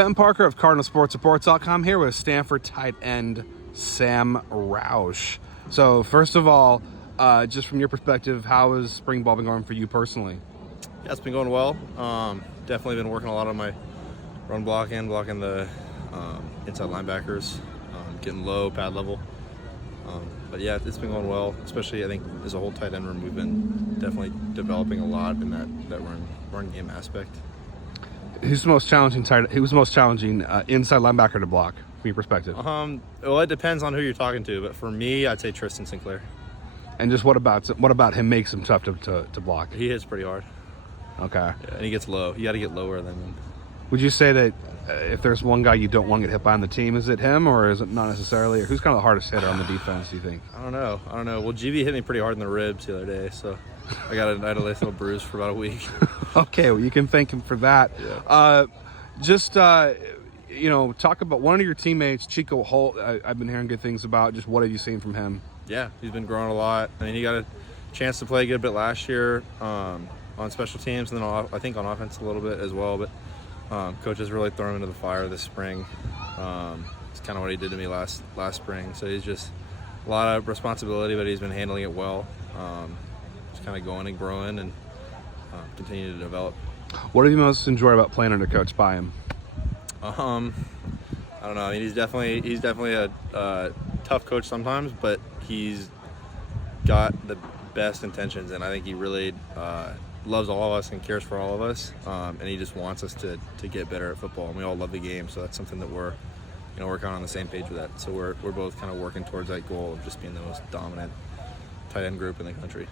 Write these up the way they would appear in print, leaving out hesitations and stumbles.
Ben Parker of CardinalSportsReports.com here with Stanford tight end Sam Roush. So first of all, just from your perspective, how has spring ball been going for you personally? Yeah, it's been going well. Definitely been working a lot on my run blocking the inside linebackers, getting low, pad level. But yeah, it's been going well, especially I think as a whole tight end room, we've been definitely developing a lot in that run game aspect. Who's the most challenging inside linebacker to block from your perspective? Well, it depends on who you're talking to, but for me, I'd say Tristan Sinclair. And just what about him makes him tough to block? He hits pretty hard. Okay. Yeah, and he gets low. You got to get lower than him. Would you say that if there's one guy you don't want to get hit by on the team, is it him or is it not necessarily? Or who's kind of the hardest hitter on the defense, do you think? I don't know. Well, GB hit me pretty hard in the ribs the other day, so I had a nice little bruise for about a week. Okay, well, you can thank him for that. Yeah. Talk about one of your teammates, Chico Holt. I've been hearing good things about. Just what have you seen from him? Yeah, he's been growing a lot. I mean, he got a chance to play a good bit last year on special teams, and then I think on offense a little bit as well. But coaches really thrown him into the fire this spring. It's kind of what he did to me last spring. So he's just a lot of responsibility, but he's been handling it well. Just kind of going and growing and continue to develop. What have you most enjoyed about playing under Coach Byam? I don't know. I mean, he's definitely a tough coach sometimes, but he's got the best intentions, and I think he really loves all of us and cares for all of us, and he just wants us to get better at football, and we all love the game, so that's something that we're kind of on the same page with that. So we're both kind of working towards that goal of just being the most dominant tight end group in the country.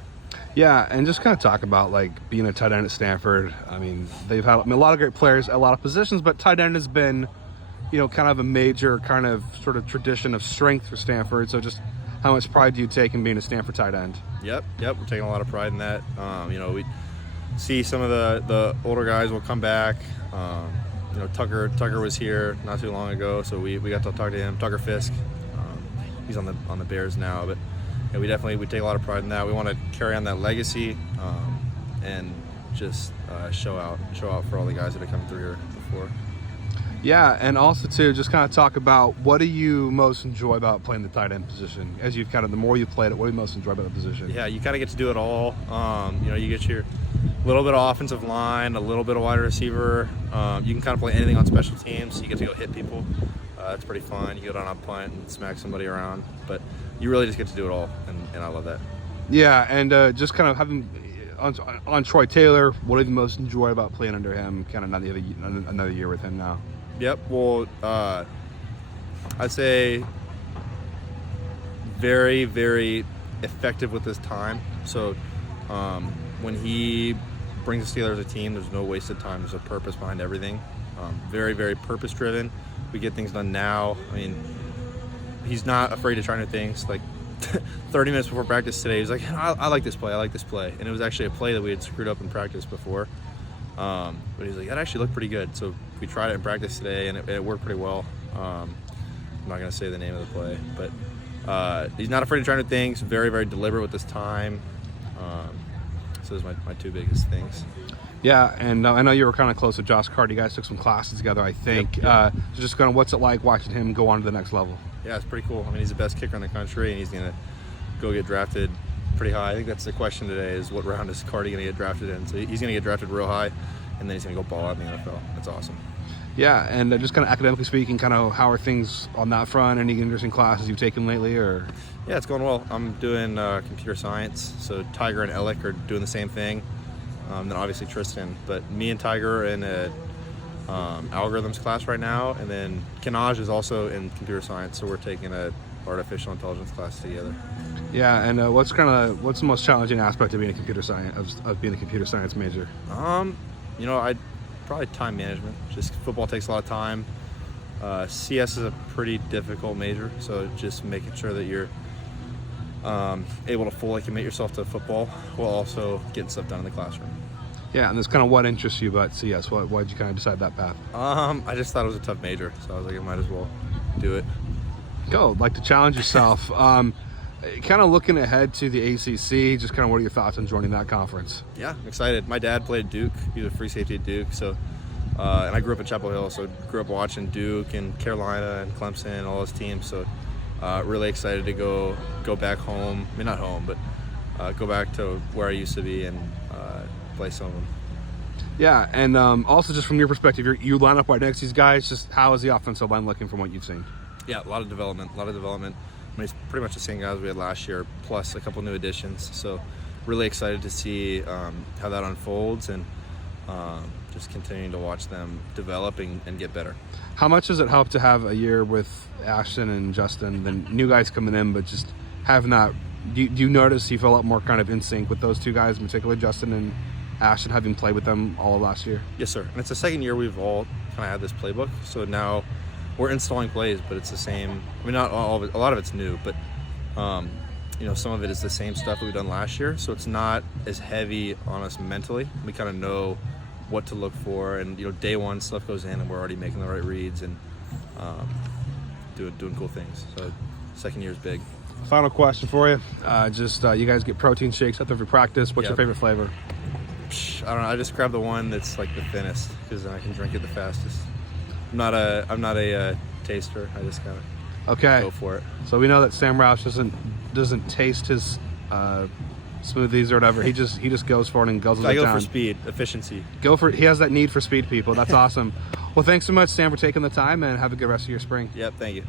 Yeah, and just kind of talk about like being a tight end at Stanford. I mean, they've had a lot of great players at a lot of positions, but tight end has been, kind of a major kind of sort of tradition of strength for Stanford. So just how much pride do you take in being a Stanford tight end? Yep, we're taking a lot of pride in that. We see some of the older guys will come back. Tucker was here not too long ago, so we got to talk to him. Tucker Fisk, he's on the Bears now, but we take a lot of pride in that. We want to carry on that legacy and just show out for all the guys that have come through here before. Yeah, and also too, just kind of talk about what do you most enjoy about playing the tight end position? As you've the more you've played it, what do you most enjoy about the position? Yeah, you kind of get to do it all. You get your little bit of offensive line, a little bit of wide receiver. You can kind of play anything on special teams. So you get to go hit people. That's pretty fun. You go down on a punt and smack somebody around, but you really just get to do it all, and I love that. Yeah, and just kind of having on Troy Taylor, what have you most enjoyed about playing under him? Kind of another year with him now. Yep. Well, I'd say very, very effective with his time. So when he brings us together as a team, there's no wasted time. There's a purpose behind everything. Very, very purpose-driven. We get things done now. I mean, he's not afraid to try new things. Like 30 minutes before practice today, he's like, I like this play. And it was actually a play that we had screwed up in practice before. But he's like, that actually looked pretty good. So we tried it in practice today, and it worked pretty well. I'm not going to say the name of the play, but he's not afraid to try new things, very, very deliberate with his time. So those are my two biggest things. Yeah, and I know you were kind of close with Josh Carter. You guys took some classes together, I think. Yep. So just kind of what's it like watching him go on to the next level? Yeah, it's pretty cool. I mean, he's the best kicker in the country, and he's going to go get drafted pretty high. I think that's the question today is what round is Carter going to get drafted in? So he's going to get drafted real high, and then he's going to go ball out in the NFL. That's awesome. Yeah, and just kind of academically speaking, kind of how are things on that front? Any interesting classes you've taken lately? Or yeah, it's going well. I'm doing computer science, so Tiger and Alec are doing the same thing. Then obviously Tristan, but me and Tiger are in a algorithms class right now, and then Kanaj is also in computer science, so we're taking a artificial intelligence class together. Yeah, and what's the most challenging aspect of being a computer science major? I'd probably time management. Just football takes a lot of time. CS is a pretty difficult major, so just making sure that you're able to fully commit yourself to football while also getting stuff done in the classroom. Yeah, and that's kind of what interests you about CS. Why did you kind of decide that path? I just thought it was a tough major, so I was like, I might as well do it. Go, like to challenge yourself. Kind of looking ahead to the ACC, just kind of what are your thoughts on joining that conference? Yeah, I'm excited. My dad played at Duke. He was a free safety at Duke, so And I grew up in Chapel Hill, so grew up watching Duke and Carolina and Clemson, all those teams. So really excited to go back home. I mean, not home, but go back to where I used to be and play some of them. Yeah, and also just from your perspective, you line up right next to these guys. Just how is the offensive line looking from what you've seen? Yeah, a lot of development. I mean, it's pretty much the same guys we had last year, plus a couple new additions. So really excited to see how that unfolds and just continuing to watch them develop and get better. How much does it help to have a year with Ashton and Justin, the new guys coming in, but just have not? Do you notice you feel a lot more kind of in sync with those two guys, in particular Justin and Ashton, having played with them all of last year? Yes, sir. And it's the second year we've all kind of had this playbook. So now we're installing plays, but it's the same. I mean, not all of it. A lot of it's new, but some of it is the same stuff that we've done last year. So it's not as heavy on us mentally. We kind of know what to look for, and day one stuff goes in, and we're already making the right reads and doing cool things. So second year is big. Final question for you. You guys get protein shakes after every practice. What's your favorite flavor? I don't know. I just grab the one that's like the thinnest because then I can drink it the fastest. I'm not a taster. I just kind of go for it. So we know that Sam Roush doesn't taste his smoothies or whatever. He just goes for it and guzzles it down. I go for speed, efficiency. He has that need for speed, people. That's awesome. Well, thanks so much, Sam, for taking the time, and have a good rest of your spring. Yep, thank you.